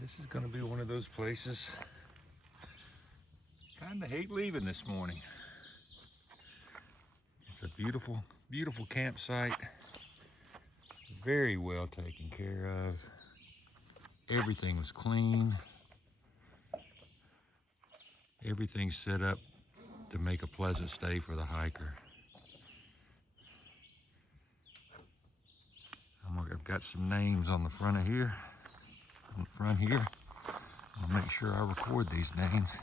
This is going to be one of those places kind of hate leaving this morning. It's a beautiful, beautiful campsite. Very well taken care of. Everything was clean. Everything's set up to make a pleasant stay for the hiker. I've got some names on the front of here. On the front here. I'll make sure I record these names.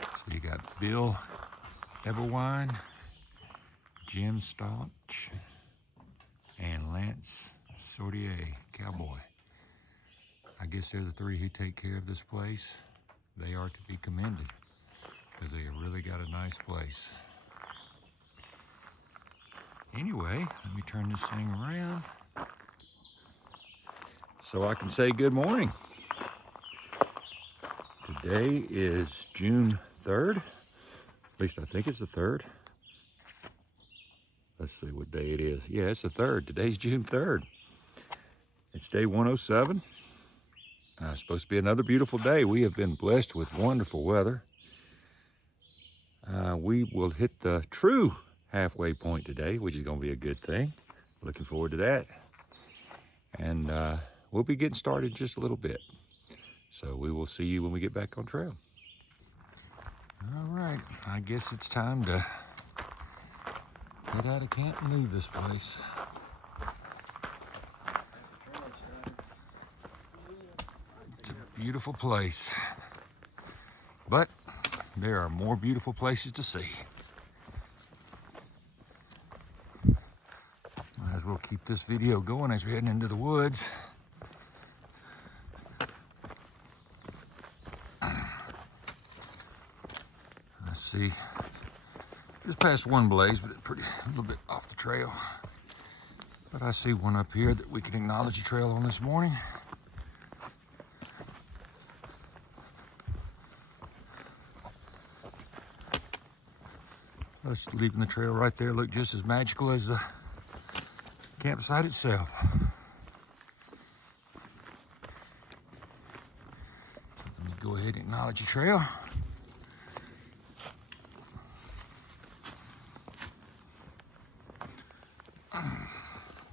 So you got Bill Everwine, Jim Staunch, and Lance Sortier, Cowboy. I guess they're the three who take care of this place. They are to be commended because they have really got a nice place. Anyway, let me turn this thing around so I can say good morning. Today is June 3rd. At least I think it's the 3rd. Let's see what day it is. Yeah, it's the 3rd. Today's June 3rd. It's day 107. It's supposed to be another beautiful day. We have been blessed with wonderful weather. We will hit the true halfway point today, which is going to be a good thing. Looking forward to that. And we'll be getting started just a little bit. So we will see you when we get back on trail. All right, I guess it's time to get out of camp and leave this place. It's a beautiful place, but there are more beautiful places to see. Might as well keep this video going as we're heading into the woods. Let's see, just past one blaze, but it's a little bit off the trail. But I see one up here that we can acknowledge the trail on this morning. Us leaving the trail right there look just as magical as the campsite itself. Let me go ahead and acknowledge the trail.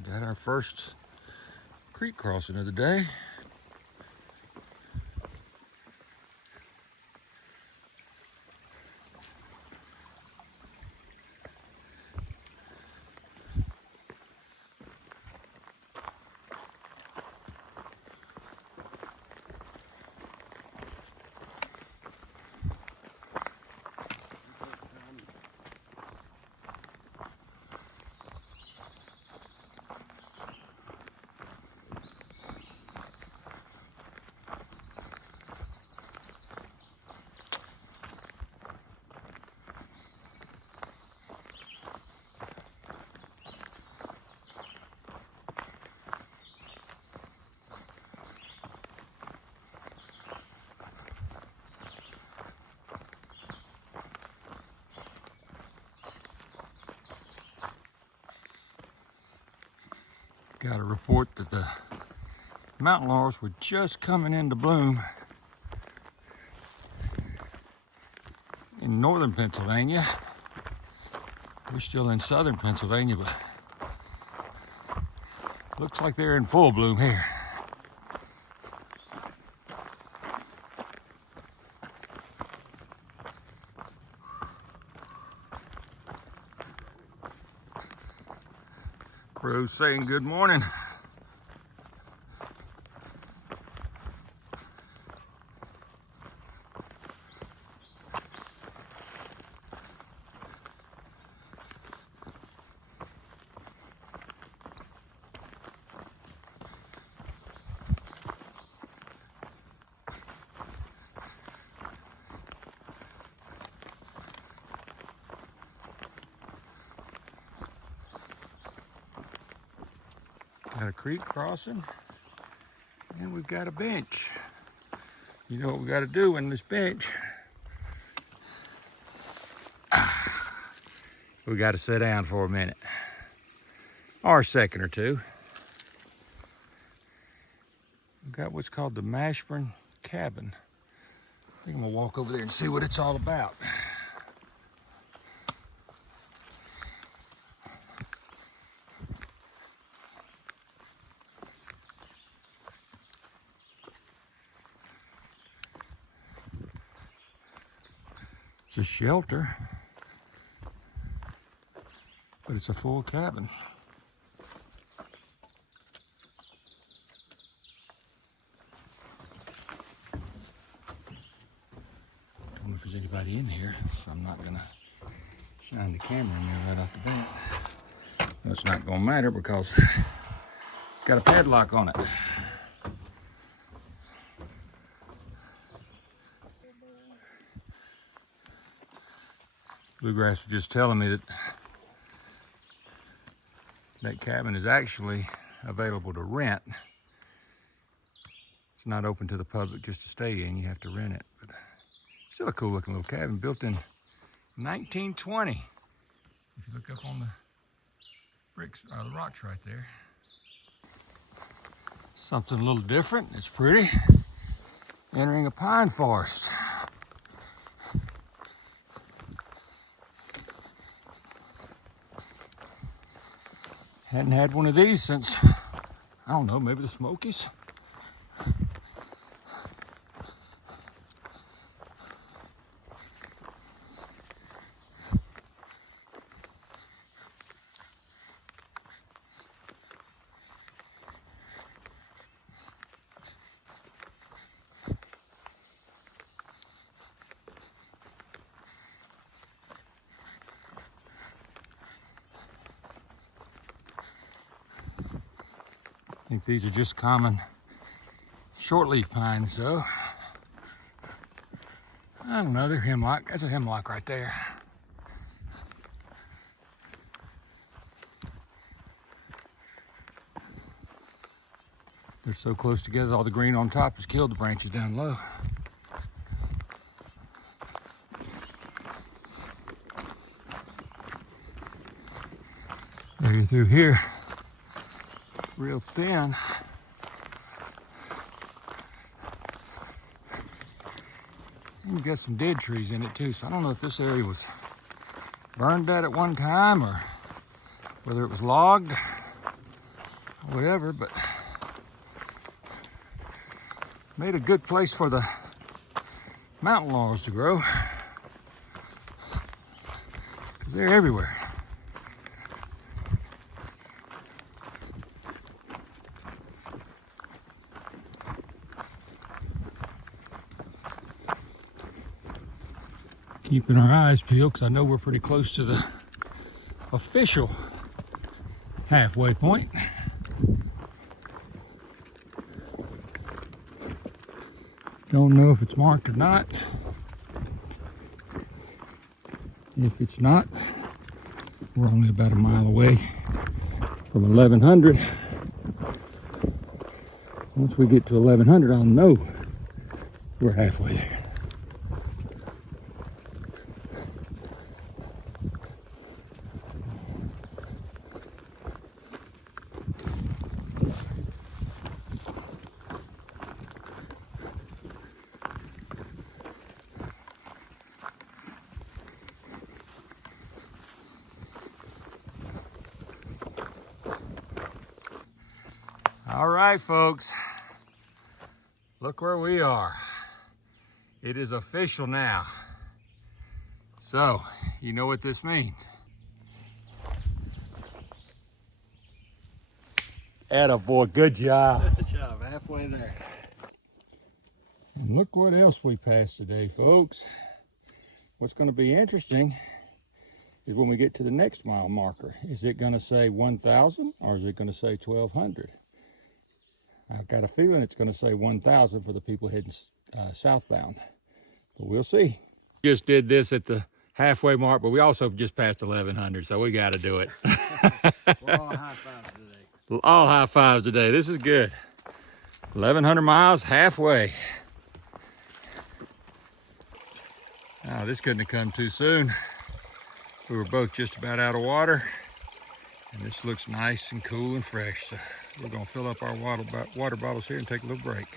Got our first creek crossing of the day. Got a report that the mountain laurels were just coming into bloom in northern Pennsylvania. We're still in southern Pennsylvania, but looks like they're in full bloom here. Crow's saying good morning. Got a creek crossing, and we've got a bench. You know what we got to do in this bench? We got to sit down for a minute, or a second or two. We've Got what's called the Mashburn Cabin. I think I'm gonna walk over there and see what it's all about. It's a shelter, but it's a full cabin. Don't know if there's anybody in here, so I'm not gonna shine the camera in there right off the bat. That's not gonna matter because it's got a padlock on it. Bluegrass was just telling me that that cabin is actually available to rent. It's not open to the public just to stay in. You have to rent it. But still a cool looking little cabin built in 1920. If you look up on the bricks or the rocks right there. Something a little different. It's pretty. Entering a pine forest. Hadn't had one of these since, I don't know, maybe the Smokies. I think these are just common shortleaf pines, though. I don't know, they're hemlock. That's a hemlock right there. They're so close together, all the green on top has killed the branches down low. Area through here, real thin. You've got some dead trees in it too, so I don't know if this area was burned at one time or whether it was logged or whatever, but made a good place for the mountain laurels to grow because they're everywhere. Keeping our eyes peeled because I know we're pretty close to the official halfway point. Don't know if it's marked or not. If it's not, we're only about a mile away from 1100. Once we get to 1100, I'll know we're halfway there. All right, folks, look where we are. It is official now. So, you know what this means. Attaboy, good job. Good job, halfway there. And look what else we passed today, folks. What's going to be interesting is when we get to the next mile marker. Is it going to say 1,000 or is it going to say 1,200? I've got a feeling it's going to say 1,000 for the people heading southbound, but we'll see. Just did this at the halfway mark, but we also just passed 1,100, so we got to do it. We're all high fives today. All high fives today. This is good. 1,100 miles, halfway. Oh, this couldn't have come too soon. We were both just about out of water, and this looks nice and cool and fresh. So We're gonna fill up our water bottles here and take a little break.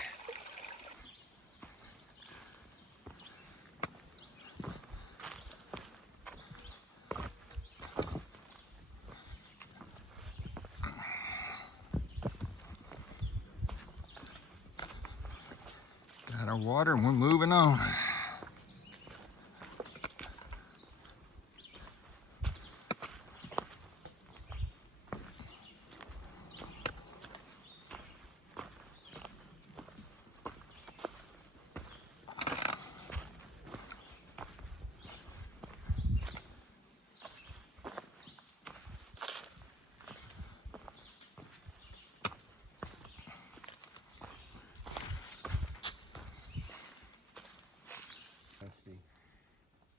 Got our water and we're moving on.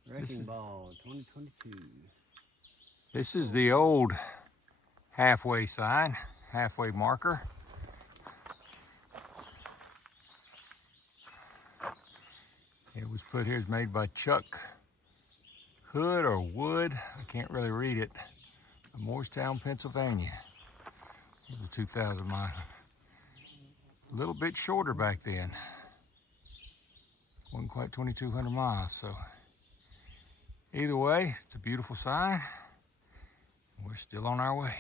Wrecking Ball 2022. This is the old halfway sign, halfway marker. It was put here, it's made by Chuck Hood or Wood, I can't really read it, Morristown, Pennsylvania. It was a 2,000 mile. A little bit shorter back then. Wasn't quite 2,200 miles, so either way, it's a beautiful sign. We're still on our way.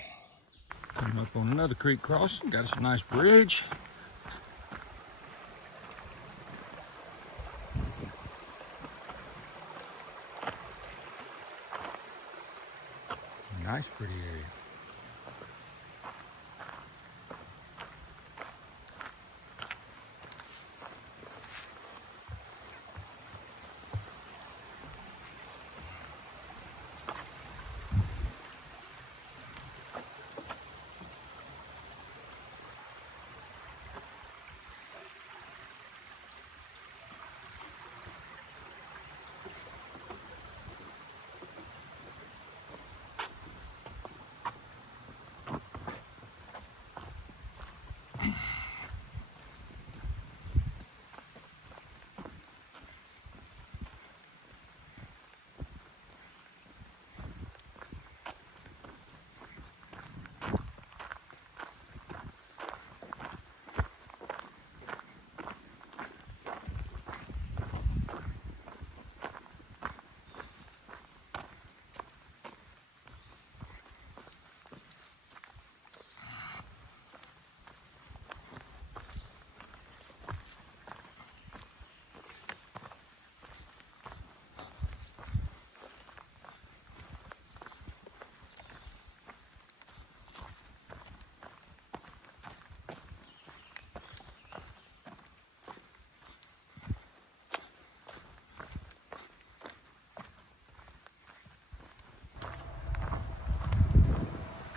Coming up on another creek crossing, got us a nice bridge. Nice, pretty area.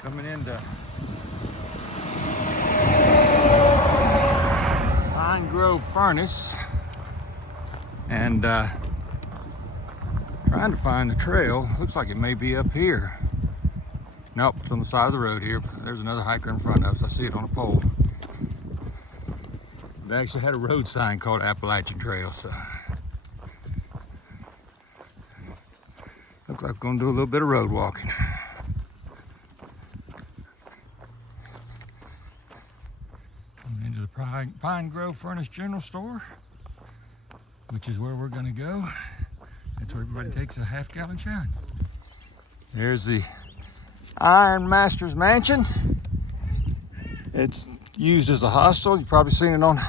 Coming into Pine Grove Furnace and trying to find the trail. Looks like it may be up here. Nope, it's on the side of the road here. There's another hiker in front of us. I see it on a pole. They actually had a road sign called Appalachian Trail, so looks like we're gonna do a little bit of road walking. Into the Pine Grove Furnace General Store, which is where we're going to go. That's where everybody takes a half-gallon shine. There's the Iron Master's Mansion. It's used as a hostel. You've probably seen it on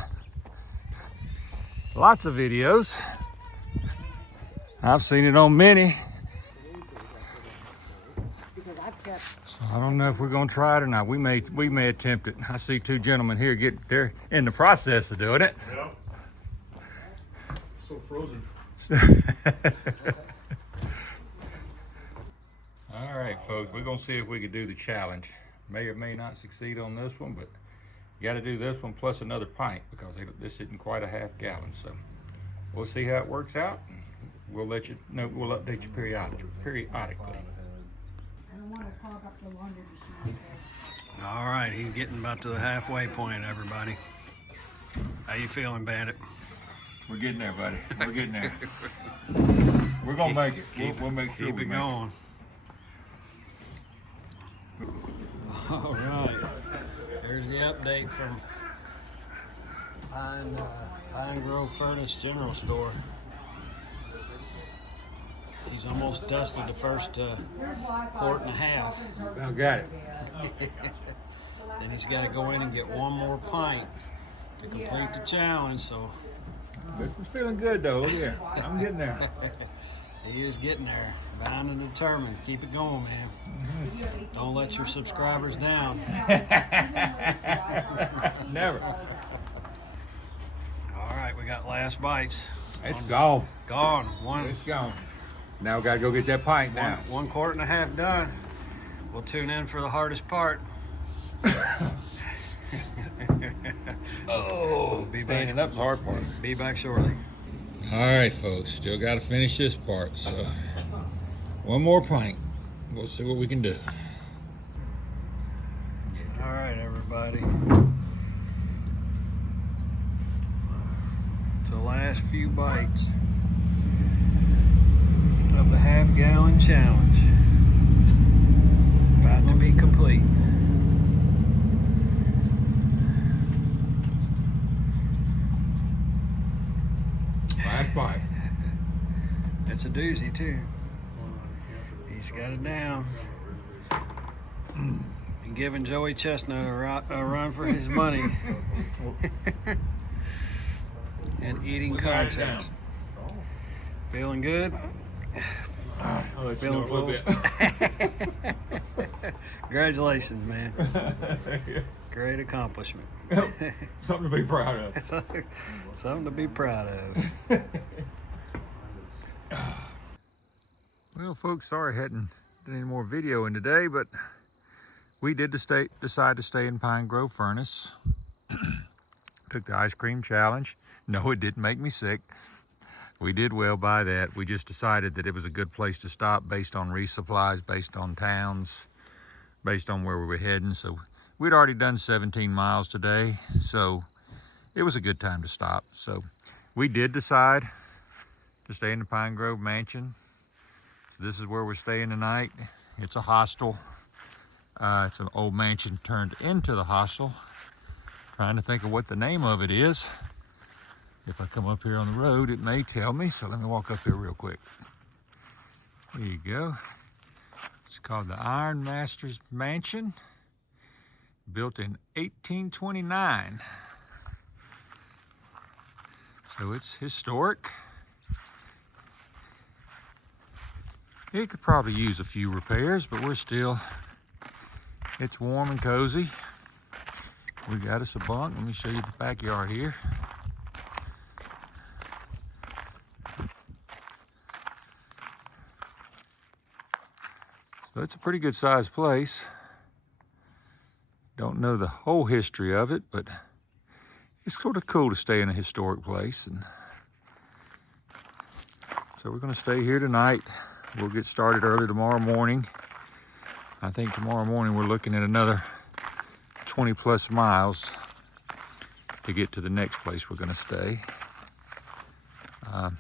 lots of videos. I've seen it on many. So I don't know if we're gonna try it or not. We may attempt it. I see two gentlemen here they're in the process of doing it. Yeah. So frozen. All right, folks, we're gonna see if we can do the challenge. May or may not succeed on this one, but you gotta do this one plus another pint because this isn't quite a half gallon. So we'll see how it works out. We'll let you know, we'll update you periodically. I don't want to clog up the laundry machine. All right, he's getting about to the halfway point, everybody. How you feeling, Bandit? We're getting there, buddy. We're getting there. We're gonna make it. We'll make sure Keep we it make going. All right. Here's the update from Pine Grove Furnace General Store. He's almost dusted the first quart and a half. I got it. Then he's got to go in and get one more pint to complete the challenge. So This was feeling good though. Look at that. I'm getting there. he is getting there, bound and determined. Keep it going, man. Don't let your subscribers down. Never. All right, we got last bites. It's gone. Gone. One. It's gone. Now we gotta go get that pint now. One quart and a half done. We'll tune in for the hardest part. Oh, standing up's the hard part. Be back shortly. All right, folks. Still got to finish this part. So, one more pint. We'll see what we can do. All right, everybody. It's the last few bites of the half-gallon challenge. About to be complete. Last bite. It's a doozy too. He's got it down. And giving Joey Chestnut a run for his money. And eating contest. Feeling good? Feeling full? Congratulations, man. Great accomplishment. Something to be proud of. Something to be proud of. Well, folks, sorry I hadn't done any more videoing today, but we did decide to stay in Pine Grove Furnace. Took the ice cream challenge. No, it didn't make me sick. We did well by that. We just decided that it was a good place to stop based on resupplies, based on towns, based on where we were heading. So we'd already done 17 miles today, so it was a good time to stop. So we did decide to stay in the Pine Grove Mansion. So this is where we're staying tonight. It's a hostel. It's an old mansion turned into the hostel. Trying to think of what the name of it is. If I come up here on the road, it may tell me. So let me walk up here real quick. There you go. It's called the Iron Masters Mansion. Built in 1829. So it's historic. It could probably use a few repairs, but it's warm and cozy. We got us a bunk. Let me show you the backyard here. So it's a pretty good sized place. Don't know the whole history of it, but it's sort of cool to stay in a historic place. And so we're gonna stay here tonight. We'll get started early tomorrow morning. I think tomorrow morning we're looking at another 20 plus miles to get to the next place we're gonna stay. I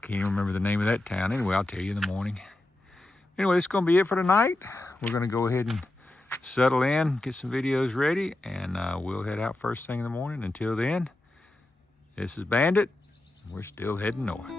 can't even remember the name of that town. Anyway, I'll tell you in the morning. Anyway, it's gonna be it for tonight. We're gonna go ahead and settle in, get some videos ready, and we'll head out first thing in the morning. Until then, this is Bandit. We're still heading north.